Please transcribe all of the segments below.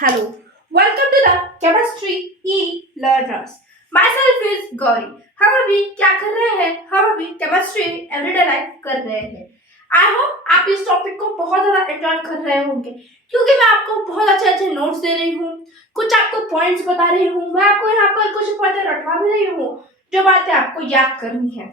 Hello, welcome to the Chemistry e-learners. Myself is Gauri. हम अभी क्या कर रहे हैं? हम अभी केमिस्ट्री एवरीडे लाइफ कर रहे हैं. आई होप आप इस टॉपिक को बहुत ज्यादा एंजॉय कर रहे होंगे क्योंकि मैं आपको बहुत अच्छे अच्छे नोट्स दे रही हूँ, कुछ आपको पॉइंट्स बता रही हूँ, मैं आपको यहाँ पर कुछ बातें रटवा भी रही हूँ जो बातें आपको याद करनी है.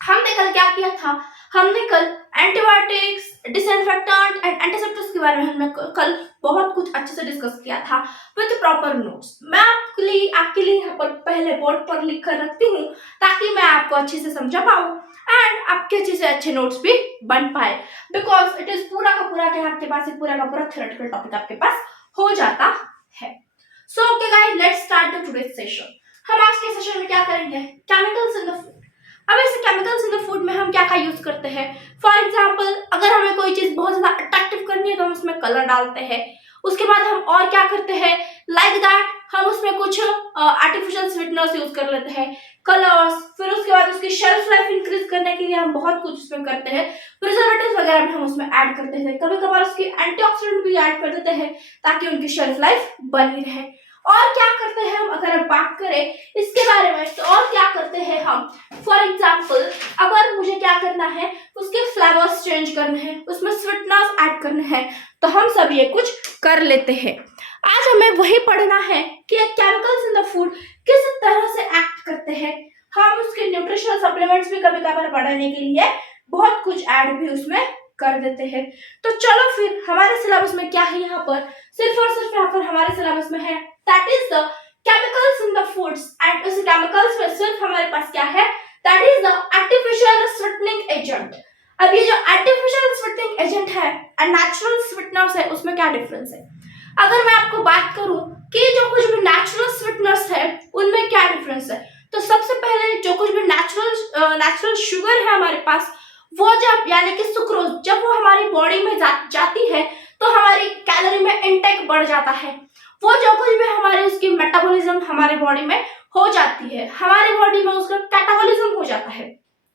हमने कल क्या किया था? हमने कल एंटीबायोटिक्स, डिसइंफेक्टेंट एंड एंटीसेप्टिक्स के बारे में हमने कल बहुत कुछ अच्छे से डिस्कस किया था विद प्रॉपर नोट्स. मैं आपके लिए यहाँ पर पहले बोर्ड पर लिख कर रखती हूँ ताकि मैं आपको अच्छे से समझा पाऊँ एंड आपके अच्छे से अच्छे नोट्स भी बन पाए बिकॉज इट इज पूरा का पूरा क्या आपके पास एक पूरा का पूरा थ्योरेटिकल टॉपिक आपके पास हो जाता है. So okay guys, let's start the today's session. हम आज के सेशन में क्या करेंगे? Chemicals in the food. अब ऐसे केमिकल्स इन द फूड में हम क्या क्या यूज करते हैं? फॉर एग्जांपल, अगर हमें कोई चीज बहुत ज्यादा अट्रैक्टिव करनी है तो हम उसमें कलर डालते हैं. उसके बाद हम और क्या करते हैं? लाइक दैट हम उसमें कुछ आर्टिफिशियल स्वीटनर्स यूज कर लेते हैं, कलर्स. फिर उसके बाद उसकी शेल्फ लाइफ इंक्रीज करने के लिए हम बहुत कुछ उसमें करते हैं. प्रिजर्वेटिव्स वगैरह भी हम उसमें ऐड करते हैं. कभी कभार उसकी एंटीऑक्सीडेंट भी ऐड कर देते हैं ताकि उनकी शेल्फ लाइफ बनी रहे. और क्या करते हैं हम? अगर हम बात करें इसके बारे में तो और क्या करते हैं हम? फॉर एग्जाम्पल, अगर मुझे क्या करना है, उसके फ्लेवर्स चेंज करने हैं, उसमें स्वीटनेस ऐड करने हैं, तो हम सब ये कुछ कर लेते हैं. आज हमें वही पढ़ना है कि केमिकल्स इन द फूड किस तरह से एक्ट करते हैं. हम उसके न्यूट्रिशनल सप्लीमेंट्स भी कभी कभार बढ़ाने के लिए बहुत कुछ ऐड भी उसमें कर देते हैं. तो चलो फिर हमारे सिलेबस में क्या है यहाँ पर? सिर्फ और सिर्फ यहाँ पर हमारे सिलेबस में है that is the chemicals in the foods. And उस केमिकल्स में सिर्फ हमारे पास क्या है? That is the artificial sweetening agent. अब ये जो आर्टिफिशियल स्वीटनिंग एजेंट है और नेचुरल स्वीटनर्स है, उसमें क्या डिफरेंस है? अगर मैं आपको बात करूं कि जो कुछ भी नेचुरल स्वीटनर्स है उनमें क्या डिफरेंस है, तो सबसे पहले जो कुछ भी नेचुरल शुगर है हमारे पास, वो जब यानी कि सुक्रोज जब वो हमारी बॉडी में जाती है तो हमारी कैलोरी में इनटेक बढ़ जाता है. वो जो कुछ भी हमारे उसकी मेटाबॉलिज्म हमारे बॉडी में हो जाती है, हमारी बॉडी में उसका कैटाबॉलिज्म हो जाता है.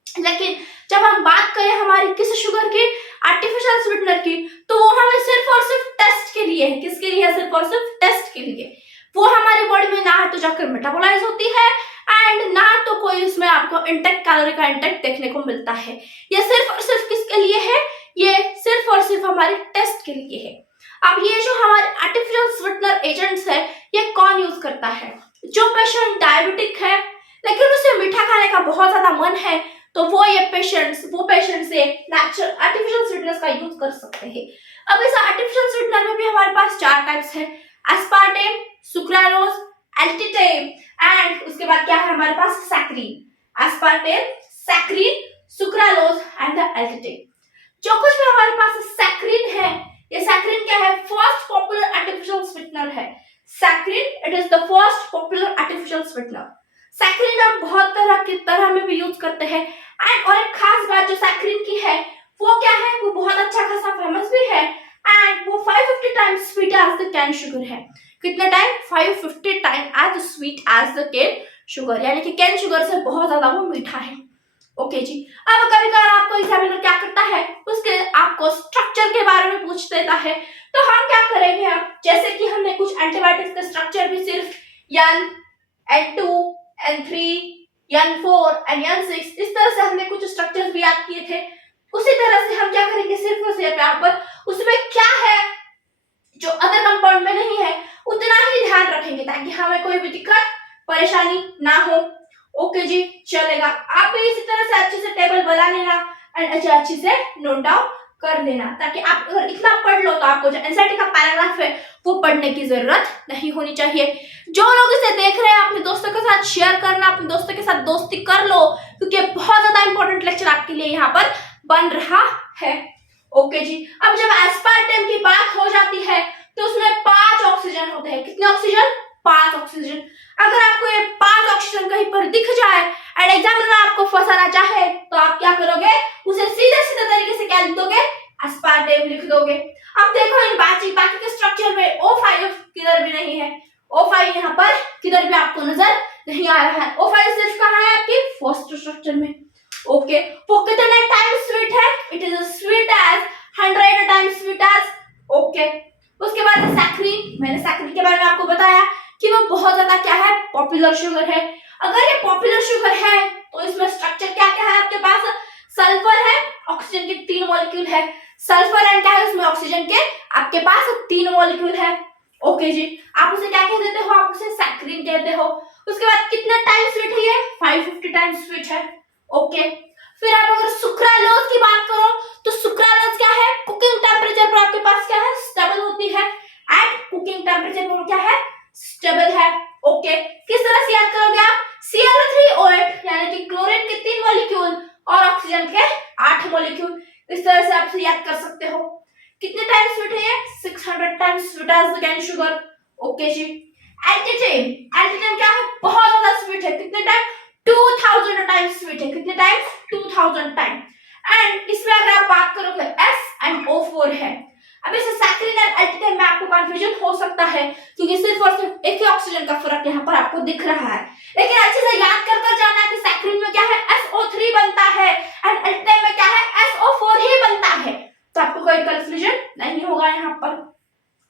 लेकिन जब हम बात करें हमारी किस शुगर की? आर्टिफिशियल स्वीटनर की, तो वो हमें सिर्फ और सिर्फ टेस्ट के लिए है. किसके लिए? सिर्फ और सिर्फ टेस्ट के लिए. वो हमारी बॉडी में ना तो जाकर मेटाबोलाइज होती है एंड ना तो कोई उसमें आपको इंटेक्ट कैलोरी का इंटेक्ट देखने को मिलता है. ये सिर्फ और सिर्फ किसके लिए है? ये सिर्फ और सिर्फ हमारे टेस्ट के लिए है. अब ये जो हमारे आर्टिफिशियल स्वीटनर एजेंट्स है, ये कौन यूज करता है? जो पेशेंट डायबिटिक है लेकिन उसे मीठा खाने का बहुत ज्यादा मन है, तो वो पेशेंट से नेचुरल आर्टिफिशियल स्वीटनर्स का यूज कर सकते हैं. अब इस आर्टिफिशियल स्वीटनर में भी हमारे पास 4 टाइप्स है: एस्पार्टेम, सुक्रालोज, एल्टिटेम एंड उसके बाद क्या है हमारे पास? Saccharin. Aspartame, saccharin, sucralose and the alitame. जो कुछ भी हमारे पास सैक्रिन है, ये सैक्रिन क्या है? फर्स्ट पॉपुलर आर्टिफिशियल स्वीटनर है. Saccharine, it is the first popular artificial sweetener. Saccharine हम बहुत तरह में भी यूज करते हैं. एंड और एक खास बात जो सैक्रिन की है वो क्या है? वो बहुत अच्छा खासा फेमस भी है एंड वो 550 times sweet as the cane sugar है. कितने time? 550 time as sweet as the cane sugar, यानी कि कैन शुगर से बहुत ज्यादा वो मीठा है. ओके जी. अब कभी कभार आपको एग्जामिनर क्या करता है, उसके आपको स्ट्रक्चर के बारे में पूछ देता है, तो हम क्या करेंगे? अब जैसे कि हमने कुछ एंटीबायोटिक्स का स्ट्रक्चर भी सिर्फ N, N2, N3, N4 and N6 इस तरह से हमने कुछ स्ट्रक्चर्स भी याद किए थे. उसी तरह से हम क्या करेंगे? सिर्फ और सिर्फ यहाँ पर उसमें क्या है जो अदर कंपाउंड में नहीं है उतना ही ध्यान रखेंगे ताकि हमें कोई भी दिक्कत परेशानी ना हो. ओके जी, चलेगा. आप भी इसी तरह से अच्छे से टेबल बना लेना एंड अच्छे से नोट डाउन कर लेना ताकि आप अगर इतना पढ़ लो तो आपको जो एनसीईआरटी का पैराग्राफ है वो पढ़ने की जरूरत नहीं होनी चाहिए. जो लोग इसे देख रहे हैं अपने दोस्तों के साथ शेयर करना, अपने दोस्तों के साथ दोस्ती कर लो क्योंकि बहुत ज्यादा इंपॉर्टेंट लेक्चर आपके लिए यहाँ पर बन रहा है. ओके जी. अब जब एस्पार्टेम की बात हो जाती है तो उसमें 5 ऑक्सीजन होते हैं. कितने ऑक्सीजन? 5 ऑक्सीजन. अगर आपको ये 5 ऑक्सीजन कहीं पर दिख जाए एंड एग्जामिनर आपको फंसाना चाहे तो आप क्या करोगे? उसे सीधे सीधे तरीके से क्या लिख दोगे? एस्पार्टेम लिख दोगे. अब देखो इन बाकी के स्ट्रक्चर में O5 किधर भी नहीं है. O5 यहाँ पर किधर भी आपको नजर नहीं आ रहा है. O5 सिर्फ कहाँ है? आपकी फर्स्ट स्ट्रक्चर में. ओके. वो कितने टाइम्स स्वीट है? It is sweet as 100 times sweet as. Okay. उसके बाद सैक्रिन, मैंने सैक्रिन के बारे में आपको बताया कि वो बहुत ज्यादा क्या है, पॉपुलर शुगर है। अगर ये पॉपुलर शुगर है तो इसमें स्ट्रक्चर क्या क्या है आपके पास, सल्फर है, ऑक्सीजन के 3 मॉलिक्यूल है, सल्फर एंड क्या है उसमें ऑक्सीजन के आपके पास 3 मॉलिक्यूल है। ओके जी, आप उसे क्या कह देते हो, आप उसे सैक्रिन कहते हो। उसके बाद कितना टाइम स्वीट है ये, 550 टाइम्स स्वीट है। ओके, फिर आप अगर सुक्रालोज की बात करो तो सुक्रालोज क्या है, कुकिंग टेम्परेचर पर आपके पास क्या है, स्टेबल होती है। एट कुकिंग टेम्परेचर पर क्या है, स्टेबल है। ओके, किस तरह से याद करोगे आप, Cl3O8 यानी कि क्लोरीन के 3 मॉलिक्यूल और ऑक्सीजन के 8 मॉलिक्यूल, इस तरह से आप याद कर सकते हो। कितने टाइम्स स्वीट है ये, 600 times sweet as the cane sugar. Okay जी, एल्टिटेम, एल्टिटेम क्या है, बहुत ज्यादा स्वीट है। कितने टाइम, 2000 टाइम्स स्वीट है। कितने टाइम, 2000 टाइम। एंड इसमें अगर आप बात करोगे S एंड O4 है। अब इसे सैक्रिन एंड एल्टिटेम में आपको कंफ्यूजन हो सकता है क्योंकि सिर्फ और सिर्फ एक ही ऑक्सीजन का फर्क यहाँ पर आपको दिख रहा है, लेकिन अच्छे से याद कर कर जाना कि सैक्रिन में क्या है, SO3 बनता है एंड एल्टिटेम में क्या है, SO4 ही बनता है, तो आपको कोई कंफ्यूजन नहीं होगा यहाँ पर।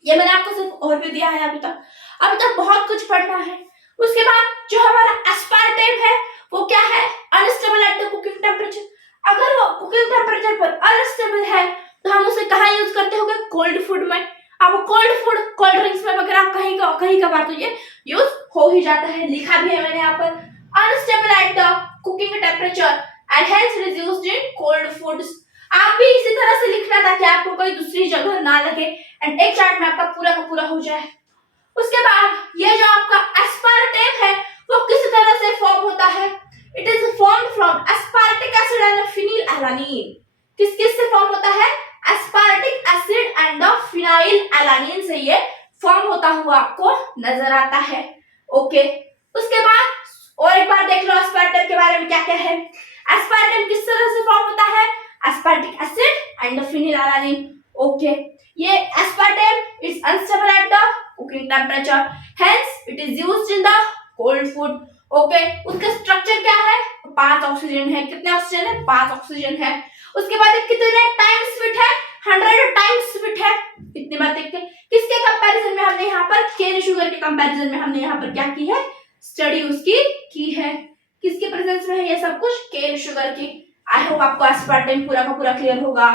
ये मैंने आपको सिर्फ ओवरव्यू दिया है अभी तक बहुत कुछ पढ़ना है। उसके बाद जो हमारा एस्पार्टेम है वो क्या है, unstable at the cooking temperature. अगर वो कुकिंग टेम्परेचर पर अनस्टेबल है तो हम उसे कहाँ यूज करते होंगे, कोल्ड फूड में। अब कोल्ड फूड, कोल्ड ड्रिंक्स में वगैरह कहीं कभार तो ये यूज हो ही जाता है। लिखा भी है मैंने यहाँ पर, unstable at the cooking temperature and hence reduced in cold foods. आप भी इसी तरह से लिखना ताकि आपको कोई दूसरी जगह ना लगे एंड एक चार्ट में आपका पूरा का पूरा हो जाए। उसके बाद ये जो आपका एस्पार्टेम है वो किस तरह से फॉर्म होता है, it is formed from aspartic acid and phenyl alanine. किस से फॉर्म होता है, aspartic acid and the phenyl alanine से ये फॉर्म होता हुआ आपको नजर आता है। ओके, उसके बाद और एक बार देख लो एस्पार्टेम के बारे में क्या क्या है। एस्पार्टेम किस तरह से फॉर्म होता है, aspartic acid and the phenyl alanine. Okay, ये aspartame is unstable at the cooking temperature, hence it is used in the cold food. Okay, उसका स्ट्रक्चर क्या है, 5 ऑक्सीजन है। कितने ऑक्सीजन है, 5 ऑक्सीजन है। उसके बाद कितने टाइम स्वीट है, 100 टाइम्स स्वीट है। इतनी बात देखते हैं। किसके कंपैरिजन में हमने यहाँ पर, केन शुगर के कंपैरिजन में हमने यहाँ पर क्या की है, स्टडी उसकी की है। किसके प्रेजेंस में है ये सब कुछ, केन शुगर की। आई होप आपको एस्पार्टेम पूरा का पूरा क्लियर होगा।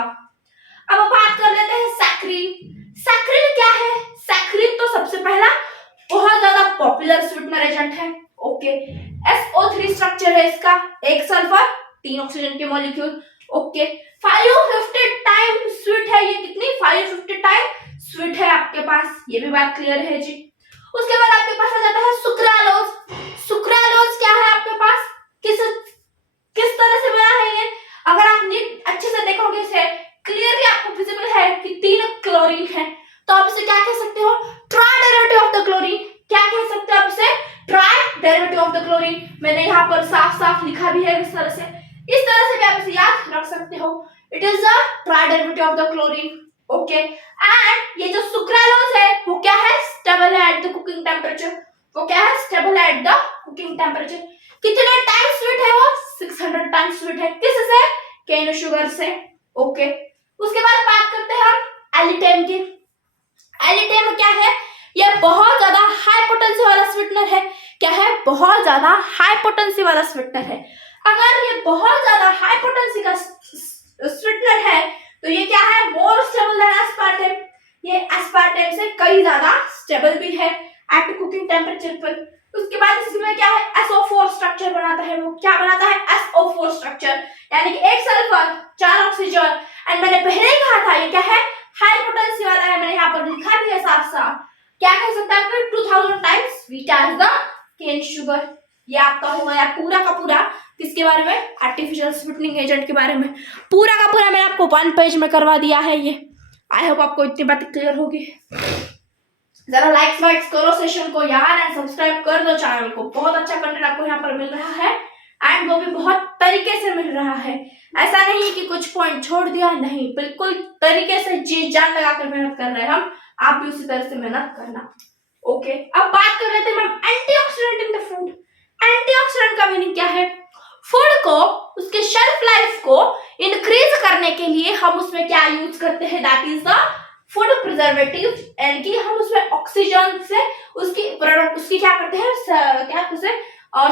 अब बात कर लेते हैं सैक्रिन। सैक्रिन क्या है, सैक्रिन तो सबसे पहला बहुत ज्यादा पॉपुलर स्वीटनर एजेंट है। ओके, SO3 स्ट्रक्चर है इसका, एक सल्फर 3 ऑक्सीजन के मॉलिक्यूल। ओके, 550 टाइम स्वीट है ये। कितनी, 550 टाइम स्वीट है आपके पास, ये भी बात क्लियर है जी। उसके बाद आपके पास आ जाता है सुक्रालोज। सुक्रालोज क्या है आपके पास, किस तरह से बना है ये, अगर आप नीट अच्छे से देखोगे इसे क्लियरली आपको विजिबल है कि 3 क्लोरीन है, तो आप इसे क्या कह सकते हो, try derivative of the chlorine. क्या कह सकते हो आप इसे, try derivative of the chlorine. मैंने यहाँ पर साफ साफ लिखा भी है इस तरह से भी आप इसे याद रख सकते हो। It is the try derivative of the chlorine. Okay, and ये जो सुक्रालोज है वो क्या है, स्टेबल है एट द कुकिंग टेम्परेचर। वो क्या है, स्टेबल है एट द कुकिंग टेम्परेचर। कितने टाइम स्वीट है वो, 600 टाइम स्वीट है। किससे, केन शुगर से। ओके, उसके बाद बात करते हैं हम एलिटेम की। एलिटेम क्या है, यह बहुत ज्यादा हाई पोटेंसी वाला स्वीटनर है। क्या है, बहुत ज्यादा हाई पोटेंसी वाला स्वीटनर है। अगर ये बहुत ज्यादा हाई पोटेंसी का स्वीटनर है तो ये क्या है, मोर स्टेबल देन एस्पार्टेम। ये एस्पार्टेम से कई ज्यादा स्टेबल भी है एट कुकिंग टेम्परेचर पर। उसके बाद इसमें क्या है, SO4 स्ट्रक्चर बनाता है। वो क्या बनाता है, SO4 स्ट्रक्चर, यानी कि एक सल्फर 4 ऑक्सीजन। एंड मैंने पहले ही कहा था ये क्या है, हाई पोटेंसी वाला है। मैंने यहाँ पर लिखा भी है साफ साफ। क्या कह सकता है, फिर 2000 times sweet as the cane sugar. ये आपका हो गया पूरा का पूरा किसके बारे में, आर्टिफिशियल स्वीटनिंग एजेंट के बारे में। पूरा का पूरा मैंने आपको 1 पेज में करवा दिया है ये। आई होप आपको इतनी बातें क्लियर होगी। जरा लाइक्स वाइक्स करो सेशन को यार, एंड सब्सक्राइब कर दो चैनल को। बहुत अच्छा कंटेंट आपको यहाँ पर मिल रहा है एंड वो भी बहुत तरीके से मिल रहा है। ऐसा नहीं कि कुछ पॉइंट छोड़ दिया, नहीं, बिल्कुल तरीके से जी जान लगा कर मेहनत कर रहे हैं हम। आप भी उसी तरह से मेहनत करना। ओके, अब बात कर लेते हैं ma'am antioxidant in the food. Antioxidant का मीनिंग क्या है, फूड को, उसके शेल्फ लाइफ को इंक्रीज करने के लिए हम उसमें क्या यूज करते हैं, that is the food preservative, यानी कि हम उसमें ऑक्सीजन से उसकी प्रोडक्ट उसकी क्या करते हैं, क्या उसे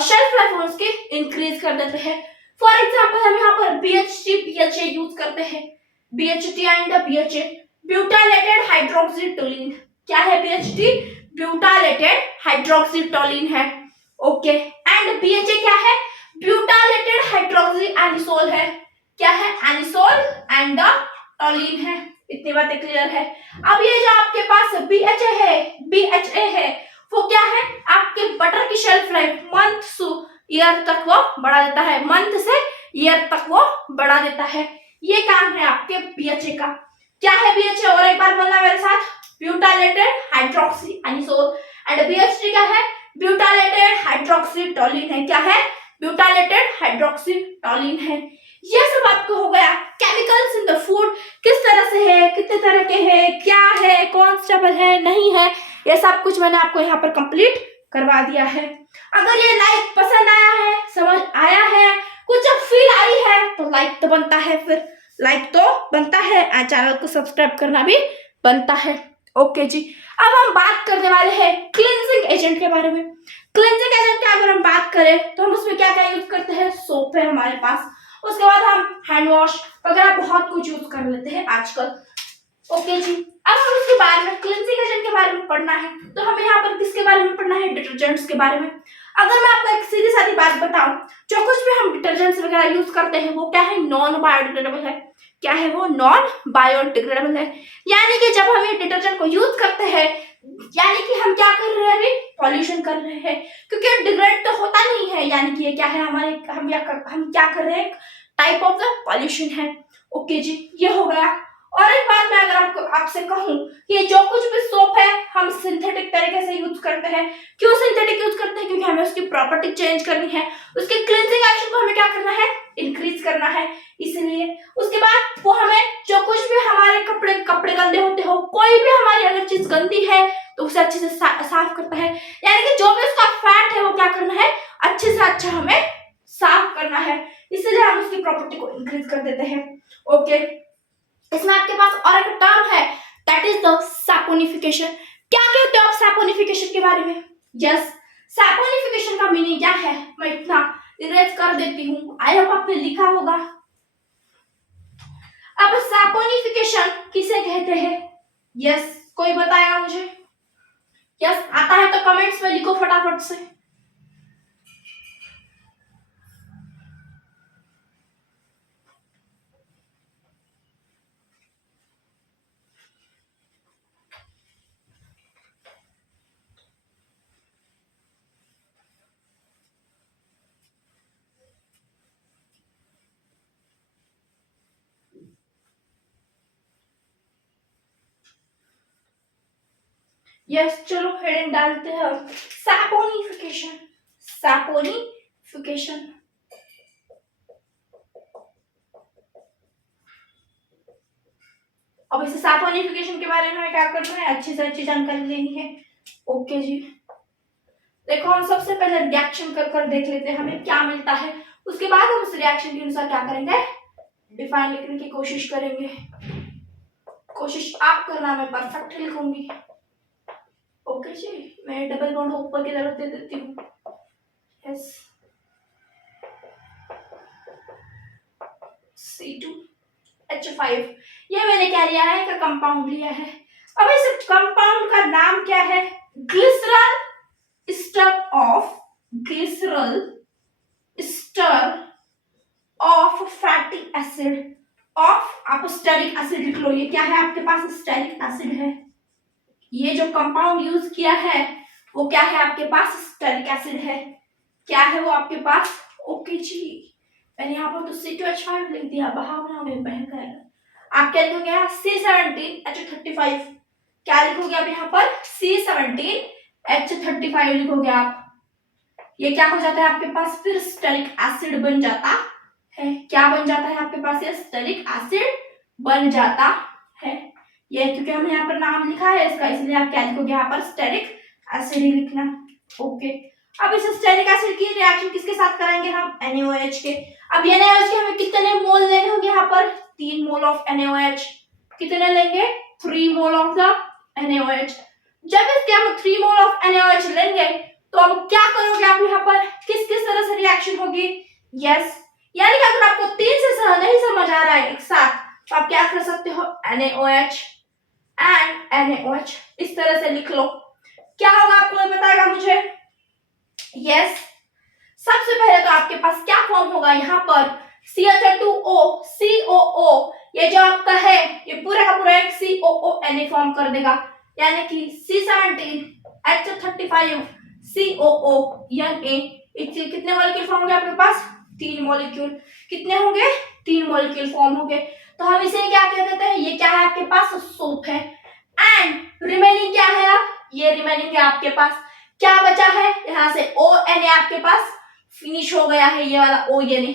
शेल्फ लाइफ उसकी इंक्रीज कर देते हैं। फॉर एग्जांपल हम यहाँ पर BHT BHA यूज करते हैं। BHT and BHA ब्यूटालेटेड हाइड्रोक्सीटोलिन। क्या है BHT? ब्यूटालेटेड हाइड्रोक्सीटोलिन है। ओके एंड BHA क्या है? ब्यूटालेटेड हाइड्रोक्सी एनिसोल है। क्या है? एनिसोल एंड टोलिन है। इतनी बातें क्लियर है। अब ये जो आपके पास BHA है वो क्या है? आपके बटर की शेल्फ लाइफ मंथ से ईयर तक वो बढ़ा देता है, मंथ से ईयर तक वो बढ़ा देता है। ये काम है आपके BHA का। क्या है BHA? और एक बार बोलना मेरे साथ, ब्यूटालेटेड हाइड्रोक्सी एनिसोल। एंड BHT क्या है? ब्यूटालेटेड हाइड्रोक्सीटोलिन है। क्या है? ब्यूटालेटेड हाइड्रोक्सीटोलिन है। ये सब आपको हो गया केमिकल्स इन द फूड, किस तरह से है, कितने तरह के है, क्या है, कौन स्टेबल है, नहीं है, ये सब कुछ मैंने आपको यहाँ पर कंप्लीट करवा दिया है। अगर ये लाइक पसंद आया है, समझ आया है, कुछ फील आई है तो लाइक तो बनता है, फिर लाइक तो बनता है, चैनल को सब्सक्राइब करना भी बनता है। ओके जी, अब हम बात करने वाले हैं क्लींजिंग एजेंट के बारे में। क्लींजिंग एजेंट की अगर हम बात करें तो हम उसमें क्या क्या यूज करते हैं? सोप है हमारे पास, उसके बाद हम हैंड वॉश वगैरह बहुत कुछ यूज कर लेते हैं आजकल। ओके जी, अब हम उसके बारे में क्लींजिंग एजेंट के बारे में पढ़ना है तो हमें यहाँ पर किसके बारे में पढ़ना है? डिटर्जेंट्स के बारे में। अगर मैं आपको एक सीधी सादी बात बताऊं, जो कुछ भी हम डिटर्जेंट्स वगैरह यूज करते हैं वो क्या है? नॉन बायोडिग्रेडेबल है। क्या है वो? नॉन बायोडिग्रेडेबल है। यानी कि जब हम ये डिटर्जेंट को यूज करते हैं, यानी कि हम क्या कर रहे हैं? अभी पॉल्यूशन कर रहे हैं, क्योंकि डिग्रेड तो होता नहीं है। यानी कि ये क्या है? हमारे हम क्या कर रहे हैं? टाइप ऑफ द पॉल्यूशन है। ओके जी, ये हो गया। और एक बात मैं अगर आपसे कहूं कि जो कुछ भी सोप है हम सिंथेटिक तरीके से यूज करते हैं। क्यों सिंथेटिक यूज करते हैं? क्योंकि हमें उसकी प्रॉपर्टी चेंज करनी है, उसके क्लींजिंग एक्शन को हमें क्या करना है? इंक्रीज करना है, इसलिए। उसके बाद वो हमें जो कुछ भी हमारे कपड़े गंदे होते हो, कोई भी हमारी अगर चीज गंदी है तो उसे अच्छे से साफ करता है। यानी कि जो भी उसका फैट है वो क्या करना है? अच्छे से अच्छा हमें साफ करना है, इसलिए हम उसकी प्रॉपर्टी को इंक्रीज कर देते हैं। ओके, इसमें आपके पास और एक टर्म है, दैट इज द सैपोनिफिकेशन। क्या कहते हो आप सैपोनिफिकेशन के बारे में? यस, सैपोनिफिकेशन का मीनिंग क्या है मैं इतना इरेज कर देती हूँ, आई होप आपने लिखा होगा। अब सैपोनिफिकेशन किसे कहते हैं? यस, कोई बताएगा मुझे? यस, आता है तो कमेंट्स में लिखो फटाफट से। यस, चलो हेडिंग डालते हैं सैपोनिफिकेशन। सैपोनिफिकेशन अब इसे सैपोनिफिकेशन के बारे में हमें क्या करना है? अच्छी से अच्छी जानकारी लेनी है। ओके जी, देखो हम सबसे पहले रिएक्शन कर देख लेते हैं हमें क्या मिलता है, उसके बाद हम उस रिएक्शन के अनुसार क्या करेंगे? डिफाइन लिखने की कोशिश करेंगे। कोशिश आप करना, मैं परफेक्ट लिखूंगी। ओके जी, मैं डबल बॉन्ड ऊपर की तरफ दे देती हूँ। यस, C2H5, ये मैंने क्या लिया है? एक कंपाउंड लिया है। अब इस कंपाउंड का नाम क्या है? Glycerol ester of fatty acid of, आप स्टेरिक एसिड लिख लो। ये क्या है आपके पास? स्टेरिक एसिड है। ये जो कंपाउंड यूज किया है वो क्या है आपके पास? स्टेरिक एसिड है। क्या है वो आपके पास? ओके जी, मैंने यहाँ पर तो C2H5 लिख दिया, भावना में बह गया। आप क्या लिखोगे? C17H35। क्या लिखोगे आप यहाँ पर? C17H35 लिखोगे आप। ये क्या हो जाता है आपके पास? फिर स्टेरिक एसिड बन जाता है। क्या बन जाता है आपके पास? ये स्टेरिक एसिड बन जाता है। ये क्योंकि हमने यहाँ पर नाम लिखा है इसका, इसलिए आप क्या लिखोगे यहाँ पर? स्टेरिक एसिड ही लिखना। ओके, अब इस स्टेरिक एसिड की रिएक्शन किसके साथ करेंगे हम? NaOH के। अब NaOH के हमें कितने मोल लेने होंगे यहाँ पर? 3 मोल ऑफ NaOH। कितने लेंगे? 3 मोल ऑफ द NaOH। जब इसके हम 3 मोल ऑफ NaOH लेंगे तो अब क्या करोगे आप यहाँ पर, किस किस तरह से रिएक्शन होगी? यस, यानी कि अगर आपको 3 से नहीं समझ आ रहा है एक साथ तो आप क्या कर सकते हो, NaOH एंड NaOH इस तरह से लिख लो। क्या होगा आपको बताएगा मुझे? यस, सबसे पहले तो आपके पास क्या फॉर्म होगा यहाँ पर, CH2O COO, ये जो आपका है ये पूरा का पूरा एक COONA फॉर्म कर देगा, यानी कि C17H35 COONA। कितने मॉलिक्यूल फॉर्म होंगे आपके पास? 3 मॉलिक्यूल। कितने होंगे? 3 मॉलिक्यूल फॉर्म होंगे। तो हम इसे क्या कह देते हैं, ये क्या है आपके पास, सोप है। एंड रिमेनिंग क्या है, आप ये रिमेनिंग है आपके पास, क्या बचा है यहाँ से ONA आपके पास फिनिश हो गया है, ये वाला ONA।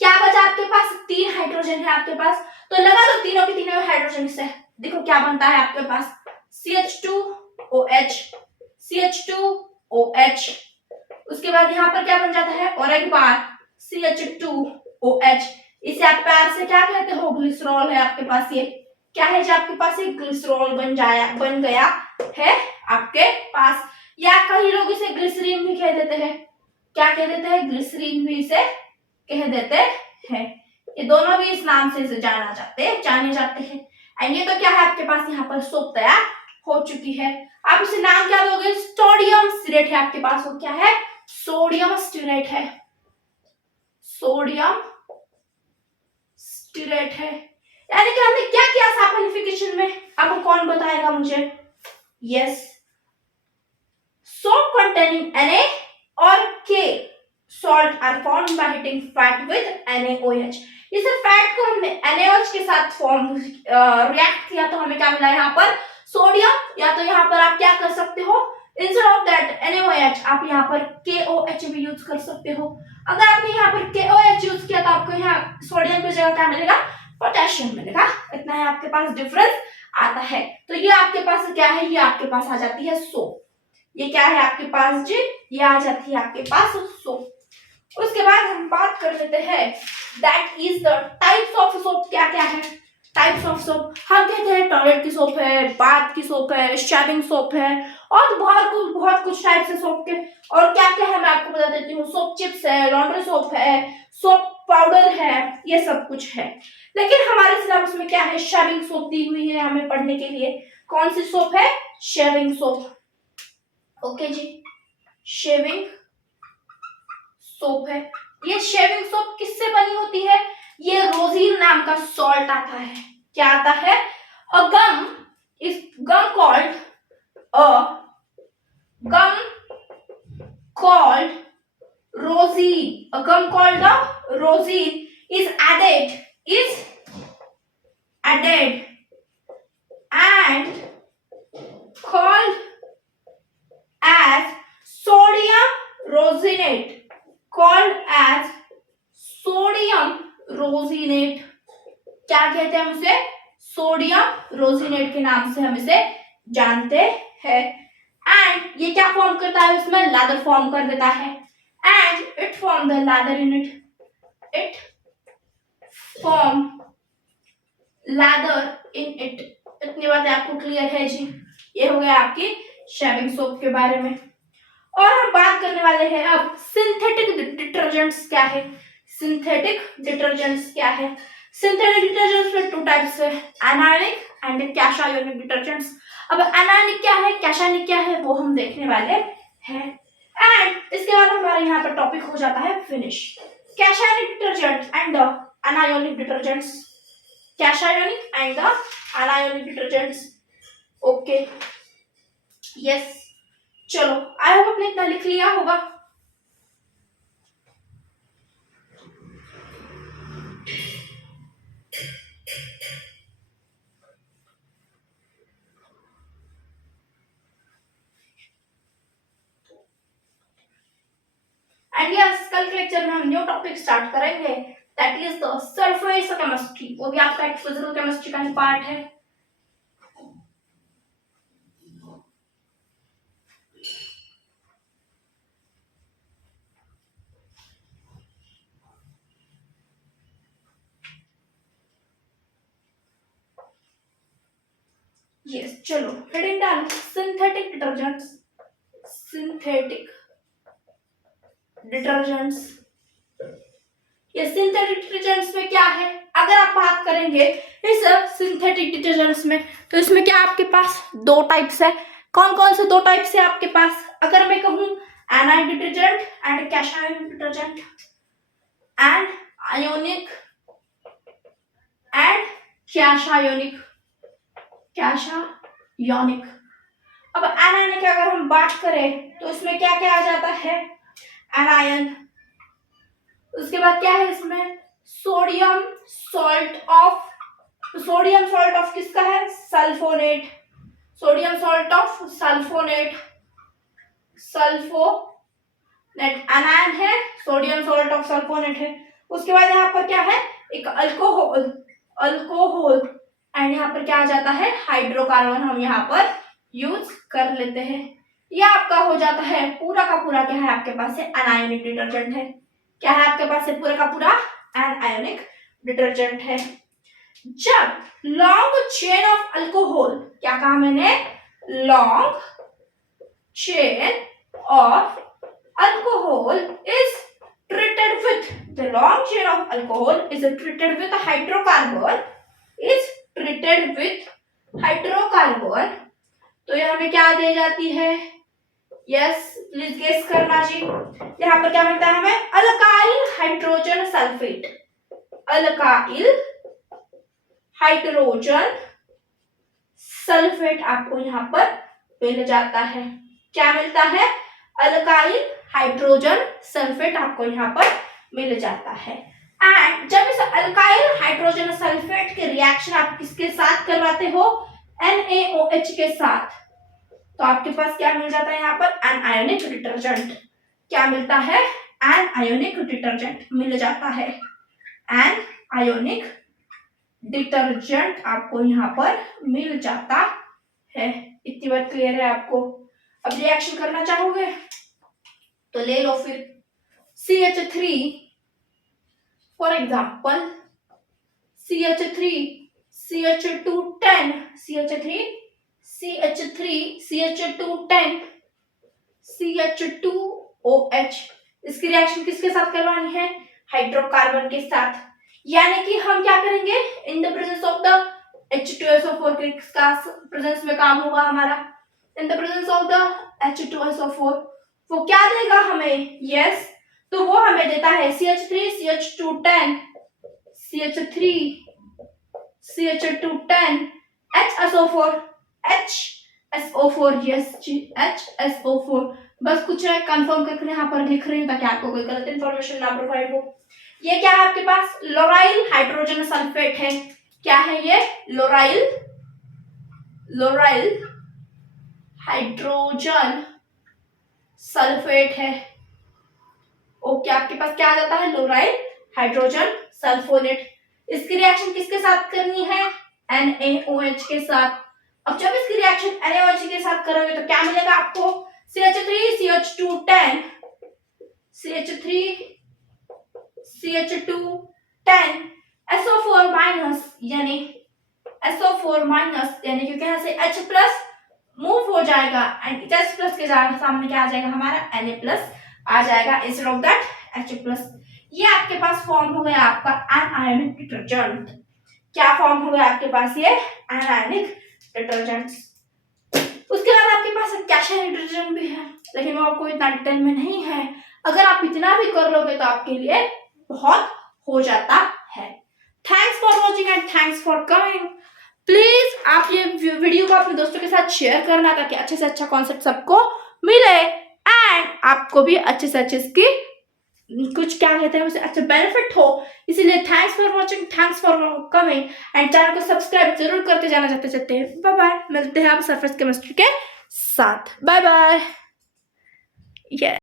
क्या बचा आपके पास, 3 हाइड्रोजन है आपके पास, तो लगा दो तीनों के तीनों हाइड्रोजन से, देखो क्या बनता है आपके पास, CH2OH CH2OH। उसके बाद यहाँ पर क्या बन जाता है, और एक बार CH2OH। इसे आप प्यार से क्या कहते हो, ग्लिसरॉल है आपके पास। ये क्या है जो आपके पास एक ग्लिसरॉल बन गया है आपके पास, या कई लोग इसे ग्लिसरीन भी कह देते हैं। क्या कह देते हैं, ग्लिसरीन भी इसे कह देते हैं। ये दोनों भी इस नाम से इसे जाने जाते हैं। एंड ये तो क्या है आपके पास यहाँ पर सोप तैयार हो चुकी है। आप इसे नाम क्या दोगे, सोडियम स्टीरेट है आपके पास। वो क्या है, सोडियम स्टीरेट है, सोडियम स्टीरेट है। यानी कि हमने क्या किया सैपनिफिकेशन में, आपको कौन बताएगा मुझे? यस, soap containing Na और K salt are formed by heating fat with NaOH। इस फैट को हमने NaOH के साथ रिएक्ट किया तो हमें क्या मिला यहाँ पर, सोडियम। या तो यहाँ पर आप क्या कर सकते हो, इंस्टेड ऑफ दैट NaOH आप यहाँ पर KOH भी यूज कर सकते हो। अगर आपने यहाँ पर KOH यूज किया तो आपको यहाँ सोडियम की जगह क्या मिलेगा, पोटेशियम मिलेगा। इतना है आपके पास डिफरेंस आता है। तो ये आपके पास क्या है, ये आपके पास आ जाती है सोप। ये क्या है आपके पास जी, ये आ जाती है आपके पास सोप। उसके बाद हम बात कर लेते हैं that is the types of soap. क्या क्या है टाइप्स ऑफ सोप? हम कहते हैं टॉयलेट की सोप है, बाथ की सोप है, शेविंग सोप है, और बहुत कुछ टाइप्स है सोप के। और क्या क्या है मैं आपको बता देती हूँ, सोप चिप्स है, लॉन्ड्री सोप है, सोप पाउडर है, ये सब कुछ है। लेकिन हमारे सिलेबस में क्या है, शेविंग सोप दी हुई है हमें पढ़ने के लिए। कौन सी सोप है, शेविंग सोप। ओके जी, शेविंग सोप है। ये शेविंग सोप किससे बनी होती है, ये रोजीन नाम का सॉल्ट आता है। क्या आता है, a gum is gum called rosin. A gum called the rosin is added and called as sodium rosinate, क्या कहते हैं हम इसे, सोडियम रोजिनेट के नाम से हम इसे जानते हैं। एंड ये क्या फॉर्म करता है, इसमें लैदर फॉर्म कर देता है। And it form the leather in it form leather in it. इतनी बातें आपको क्लियर है जी। ये हो गया आपकी शेविंग सोप के बारे में। और हम बात करने वाले हैं अब सिंथेटिक डिटर्जेंट्स क्या है। सिंथेटिक डिटर्जेंट्स क्या है, सिंथेटिक डिटर्जेंट्स में 2 टाइप्स है, एनायनिक एंड कैटायोनिक डिटर्जेंट्स। अब एनायनिक क्या है, कैटायोनिक क्या है, वो हम देखने वाले हैं। एंड इसके बाद हमारे यहाँ पर टॉपिक हो जाता है finish. Cationic detergent and the anionic detergents, cationic and the anionic detergents. Okay, yes, चलो आई होप आपने इतना लिख लिया होगा। एंड यस, कल के लेक्चर में हम न्यू टॉपिक स्टार्ट करेंगे, that is the surface chemistry. वो भी आपका एक फिजिकल केमिस्ट्री का ही पार्ट है। यस, चलो हेडिंग डालो सिंथेटिक डिटर्जेंट्स। सिंथेटिक डिटर्जेंट्स, ये सिंथेटिक डिटर्जेंट्स में क्या है, अगर आप बात करेंगे इस सिंथेटिक डिटर्जेंट्स में, तो इसमें क्या आपके पास दो टाइप्स है। कौन कौन से दो टाइप्स है आपके पास, अगर मैं कहूं anion detergent and cation detergent, and ionic and cationic. Cationic, अब एनायन की अगर हम बात करें तो इसमें क्या क्या आ जाता है, एनायन, उसके बाद क्या है इसमें सोडियम सॉल्ट ऑफ किसका है, sulphonate. Sodium salt of sulphonate anion है, सोडियम सॉल्ट ऑफ सल्फोनेट है। उसके बाद यहाँ पर क्या है, एक अल्कोहल एंड यहाँ पर क्या आ जाता है, हाइड्रोकार्बन हम यहाँ पर यूज कर लेते हैं। ये आपका हो जाता है पूरा का पूरा क्या है आपके पास है, एनायोनिक डिटर्जेंट है। क्या है आपके पास है, पूरा का पूरा एनायोनिक डिटर्जेंट है। जब लॉन्ग चेन ऑफ अल्कोहल, क्या कहा मैंने, long chain of alcohol is treated with the long chain of alcohol is treated with a hydrocarbon तो यहाँ पे क्या दे जाती है, यस प्लीज गेस करना जी, यहाँ पर क्या मिलता है हमें, alkyl hydrogen sulphate. Alkyl hydrogen sulphate आपको यहाँ पर मिल जाता है। क्या मिलता है, अल्काइल हाइड्रोजन सल्फेट आपको यहाँ पर मिल जाता है। एंड जब इस अल्काइल हाइड्रोजन सल्फेट के रिएक्शन आप किसके साथ करवाते हो, NaOH के साथ, तो आपके पास क्या मिल जाता है यहाँ पर, एनायोनिक डिटर्जेंट। क्या मिलता है, एनायोनिक डिटर्जेंट मिल जाता है। एनायोनिक डिटर्जेंट आपको यहाँ पर मिल जाता है। इतनी बात क्लियर है आपको। अब रिएक्शन करना चाहोगे तो ले लो फिर CH3 for example, CH3 CH210 CH3 CH210 CH2OH, इसकी रिएक्शन किसके साथ करवानी है, हाइड्रोकार्बन के साथ। यानी कि हम क्या करेंगे, in the presence of the H2SO4 का प्रेजेंस में काम होगा हमारा, in the presence of the H2SO4 वो क्या देगा हमें, यस तो वो हमें देता है CH3 CH210 CH3 CH210 HSO4 yes जी HSO4। बस कुछ है कंफर्म करके यहाँ पर लिख रही हूँ ताकि आपको कोई गलत इंफॉर्मेशन ना प्रोवाइड हो। ये क्या है आपके पास, लोराइल हाइड्रोजन सल्फेट है। क्या है ये, लोराइल हाइड्रोजन सल्फेट है। ओके, आपके पास क्या आ जाता है, लोराइल हाइड्रोजन सल्फोनेट। इसकी रिएक्शन किसके साथ करनी है, NaOH के साथ। अब जब इसकी रिएक्शन NaOH के साथ करोगे तो क्या मिलेगा आपको, CH3 CH210 SO4 माइनस, यानी SO4 माइनस, यानी क्योंकि यहाँ से H प्लस मूव हो जाएगा एंड H प्लस के सामने क्या आ जाएगा हमारा, Na प्लस आ जाएगा instead of that H plus. ये आपके पास फॉर्म हो गया आपका एनायोनिक डिटर्जेंट। क्या फॉर्म हो गया आपके पास, ये एनायोनिक डिटर्जेंट। उसके बाद आपके पास कैटायन डिटर्जेंट भी है, लेकिन वो आपको इतना डिटेल में नहीं है। अगर आप इतना भी कर लोगे तो आपके लिए बहुत हो जाता है। Thanks for watching and thanks for coming. Please आप ये वीडियो को अपने दोस्तों के साथ शेयर करना ताकि अच्छे से अच्छा कॉन्सेप्ट सबको मिले एंड आपको भी अच्छे से अच्छे इसकी कुछ क्या कहते हैं उसे अच्छा बेनिफिट हो। इसीलिए thanks for watching, thanks for coming and channel को सब्सक्राइब जरूर करते जाना चाहते चाहते। बाय बाय, मिलते हैं आप सरफेस केमिस्ट्री के साथ। Bye bye. यस।